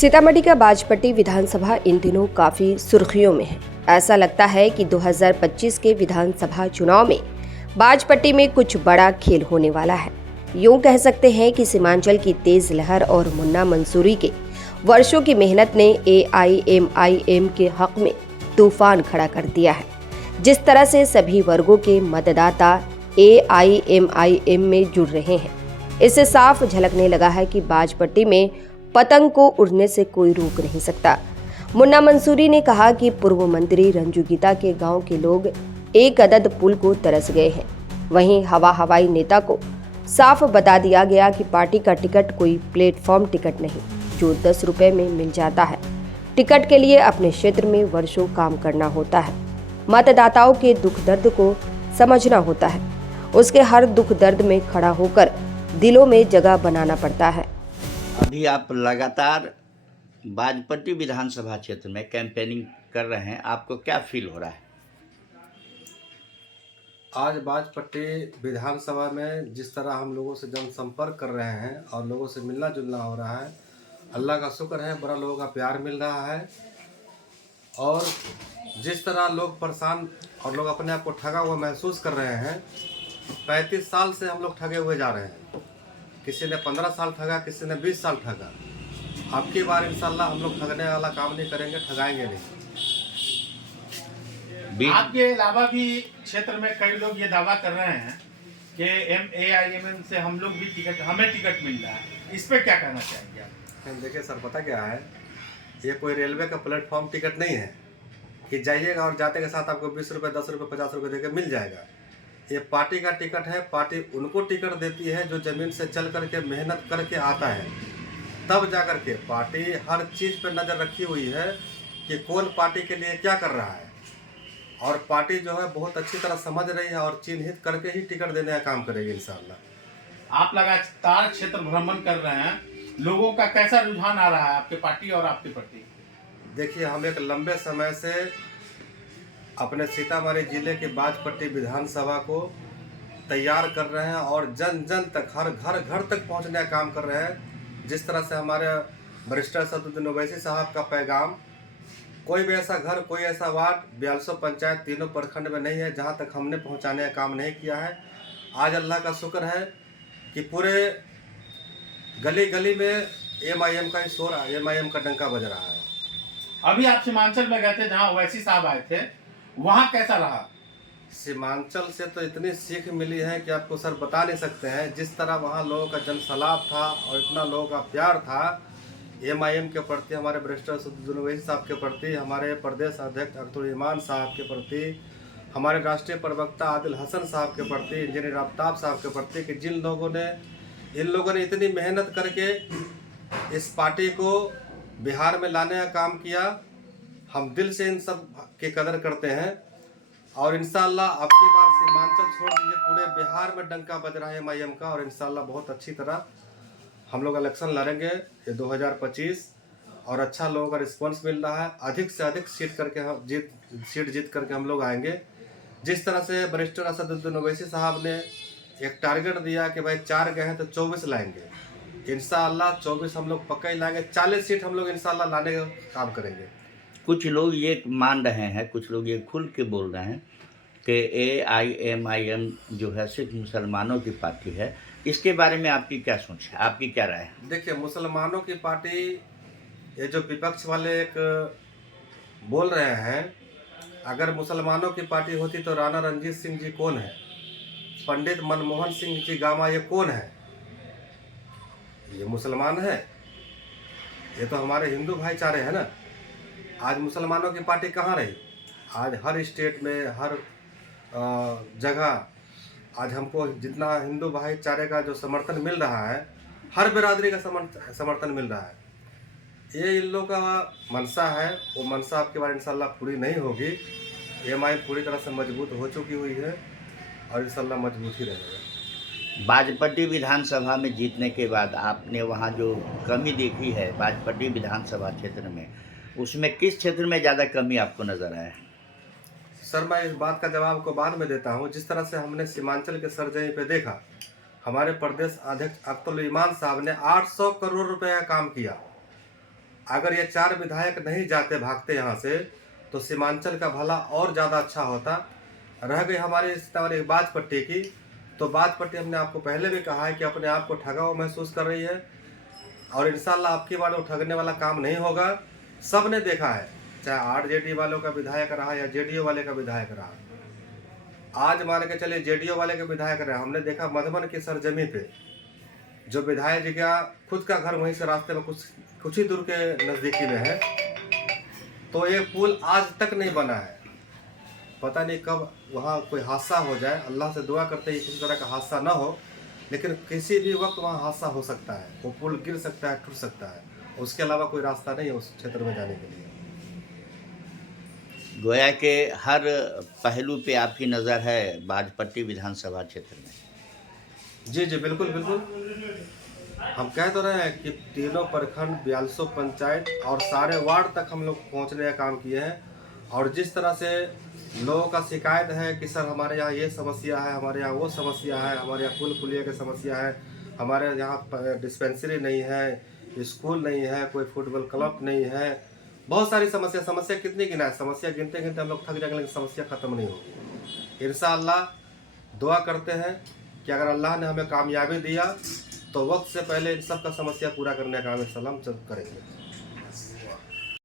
सीतामढ़ी का बाजपट्टी विधानसभा इन दिनों काफी सुर्खियों में है। ऐसा लगता है कि 2025 के विधानसभा चुनाव में बाजपट्टी में कुछ बड़ा खेल होने वाला है। यूं कह सकते हैं कि सीमांचल की तेज लहर और मुन्ना मंसूरी के वर्षों की मेहनत ने AIMIM के हक में तूफान खड़ा कर दिया है। जिस तरह से सभी वर्गों के मतदाता AIMIM में जुड़ रहे हैं, इससे साफ झलकने लगा है कि बाजपट्टी में पतंग को उड़ने से कोई रोक नहीं सकता। मुन्ना मंसूरी ने कहा कि पूर्व मंत्री रंजू गीता के गांव के लोग एक अदद पुल को तरस गए हैं। वहीं हवाई नेता को साफ बता दिया गया कि पार्टी का टिकट कोई प्लेटफॉर्म टिकट नहीं, जो 10 रुपए में मिल जाता है। टिकट के लिए अपने क्षेत्र में वर्षों काम करना होता है। मतदाताओं के दुख दर्द को समझना होता है। उसके हर दुख दर्द में खड़ा होकर दिलों में जगह बनाना पड़ता है। अभी आप लगातार बाजपट्टी विधानसभा क्षेत्र में कैंपेनिंग कर रहे हैं, आपको क्या फील हो रहा है? आज बाजपट्टी विधानसभा में जिस तरह हम लोगों से जनसंपर्क कर रहे हैं और लोगों से मिलना जुलना हो रहा है, अल्लाह का शुक्र है, बड़ा लोगों का प्यार मिल रहा है। और जिस तरह लोग परेशान और लोग अपने आप को ठगा हुआ महसूस कर रहे हैं, 35 साल से हम लोग ठगे हुए जा रहे हैं। किसी ने 15 साल ठगा, किसी ने 20 साल ठगा। अब की बार इंशाल्लाह हम लोग ठगने वाला काम नहीं करेंगे, ठगाएंगे नहीं। आपके अलावा भी क्षेत्र में कई लोग ये दावा कर रहे हैं कि AIMIM से हम लोग भी हमें टिकट मिल रहा है, इस पे क्या कहना चाहेंगे आप? देखिए सर, पता क्या है, ये कोई रेलवे का प्लेटफॉर्म टिकट नहीं है कि जाइएगा और जाते के साथ आपको 20 रुपये, 10 रुपये, 50 रुपये देकर मिल जाएगा। ये पार्टी का टिकट है। पार्टी उनको टिकट देती है जो ज़मीन से चल करके मेहनत करके आता है, तब जा कर के पार्टी हर चीज़ पर नज़र रखी हुई है कि कौन पार्टी के लिए क्या कर रहा है। और पार्टी जो है बहुत अच्छी तरह समझ रही है और चिन्हित करके ही टिकट देने का काम करेगी इंशाल्लाह। आप लगातार क्षेत्र भ्रमण कर रहे हैं, लोगों का कैसा रुझान आ रहा है आपके पार्टी और आपके प्रति? देखिए, हम एक लंबे समय से अपने सीतामढ़ी जिले के बाजपट्टी विधानसभा को तैयार कर रहे हैं और जन जन तक, हर घर तक पहुंचने का काम कर रहे हैं। जिस तरह से हमारे बैरिस्टर असदुद्दीन ओवैसी साहब का पैगाम, कोई भी ऐसा घर, कोई ऐसा वार्ड 42 पंचायत तीनों प्रखंड में नहीं है जहां तक हमने पहुंचाने का काम नहीं किया है। आज अल्लाह का शुक्र है कि पूरे गली गली में MIM का ही शोर, MIM का डंका बज रहा है। अभी आप सीमांचल में गए थे जहाँ ओवैसी साहब आए थे, वहाँ कैसा रहा? सीमांचल से तो इतनी सीख मिली है कि आपको सर बता नहीं सकते हैं। जिस तरह वहाँ लोगों का जनसलाब था और इतना लोगों का प्यार था MIM के प्रति, हमारे बैरिस्टर असदुद्दीन ओवैसी साहब के प्रति, हमारे प्रदेश अध्यक्ष अख्तर ईमान साहब के प्रति, हमारे राष्ट्रीय प्रवक्ता आदिल हसन साहब के प्रति, इंजीनियर आफ्ताब साहब के प्रति, कि इन लोगों ने इतनी मेहनत करके इस पार्टी को बिहार में लाने का काम किया। हम दिल से इन सब की कदर करते हैं और इंशाल्लाह अब की बार सीमांचल छोड़ दीजिए, पूरे बिहार में डंका बज रहा है MIM का। और इंशाल्लाह बहुत अच्छी तरह हम लोग इलेक्शन लड़ेंगे ये 2025 और अच्छा लोगों का रिस्पांस मिल रहा है। अधिक से अधिक सीट जीत करके हम लोग आएंगे। जिस तरह से बैरिस्टर असदुद्दीन ओवैसी साहब ने एक टारगेट दिया कि भाई 4 गए हैं तो 24 लाएंगे, इंशाल्लाह 24 हम लोग पक्का ही लाएंगे। 40 सीट हम लोग इंशाल्लाह लाने का काम करेंगे। कुछ लोग ये मान रहे हैं, कुछ लोग ये खुल के बोल रहे हैं कि AIMIM जो है सिर्फ मुसलमानों की पार्टी है। इसके बारे में आपकी क्या सोच है, आपकी क्या राय है? देखिए, मुसलमानों की पार्टी, ये जो विपक्ष वाले एक बोल रहे हैं, अगर मुसलमानों की पार्टी होती तो राणा रणजीत सिंह जी कौन है, पंडित मनमोहन सिंह जी गामा ये कौन है? ये मुसलमान है? ये तो हमारे हिंदू भाईचारे हैं ना। आज मुसलमानों की पार्टी कहाँ रही? आज हर स्टेट में, हर जगह आज हमको जितना हिंदू भाईचारे का जो समर्थन मिल रहा है, हर बिरादरी का समर्थन मिल रहा है। ये इन लोगों का मनसा है, वो मनसा आपके बार इंशाल्लाह पूरी नहीं होगी। MIM पूरी तरह से मजबूत हो चुकी हुई है और इंशाल्लाह मजबूत ही रहेगा। बाजपट्टी विधानसभा में जीतने के बाद आपने वहाँ जो कमी देखी है बाजपट्टी विधानसभा क्षेत्र में, उसमें किस क्षेत्र में ज़्यादा कमी आपको नज़र आया? सर, मैं इस बात का जवाब को बाद में देता हूँ। जिस तरह से हमने सीमांचल के सर्जरी पे देखा, हमारे प्रदेश अध्यक्ष अख्तर ईमान साहब ने 800 करोड़ रुपए का काम किया। अगर ये 4 विधायक नहीं जाते भागते यहाँ से तो सीमांचल का भला और ज़्यादा अच्छा होता। रह गई हमारी सीतामढ़ी बाजपट्टी की, तो बाजपट्टी हमने आपको पहले भी कहा है कि अपने आप को ठगा हुआ महसूस कर रही है और इंशाल्लाह आपकी बार वो ठगने वाला काम नहीं होगा। सब ने देखा है, चाहे आरजेडी वालों का विधायक रहा या जेडीयू वाले का विधायक रहा। आज मान के चले जेडीयू वाले के विधायक रहे, हमने देखा मधुबन की सरजमी पे जो विधायक जी का खुद का घर वहीं से रास्ते में कुछ ही दूर के नज़दीकी में है, तो ये पुल आज तक नहीं बना है। पता नहीं कब वहाँ कोई हादसा हो जाए, अल्लाह से दुआ करते हैं किसी तरह का हादसा ना हो, लेकिन किसी भी वक्त वहाँ हादसा हो सकता है, वो पुल गिर सकता है, टूट सकता है। उसके अलावा कोई रास्ता नहीं है उस क्षेत्र में जाने के लिए। गोया के हर पहलू पे आपकी नज़र है बाजपट्टी विधानसभा क्षेत्र में। जी जी बिल्कुल बिल्कुल, हम कह तो रहे हैं कि तीनों प्रखंड 4200 पंचायत और सारे वार्ड तक हम लोग पहुँचने का काम किए हैं। और जिस तरह से लोगों का शिकायत है कि सर हमारे यहाँ ये समस्या है, हमारे यहाँ वो समस्या है, हमारे यहाँ पुल पुलिया की समस्या है, हमारे यहाँ डिस्पेंसरी नहीं है, स्कूल नहीं है, कोई फुटबॉल क्लब नहीं है, बहुत सारी समस्या कितनी गिनाए, समस्या गिनते गिनते हम लोग थक जाएंगे, लेकिन समस्या ख़त्म नहीं होगी। इंशाअल्लाह दुआ करते हैं कि अगर अल्लाह ने हमें कामयाबी दिया तो वक्त से पहले इन सब का समस्या पूरा करने का काम इंशाअल्लाह हम करेंगे।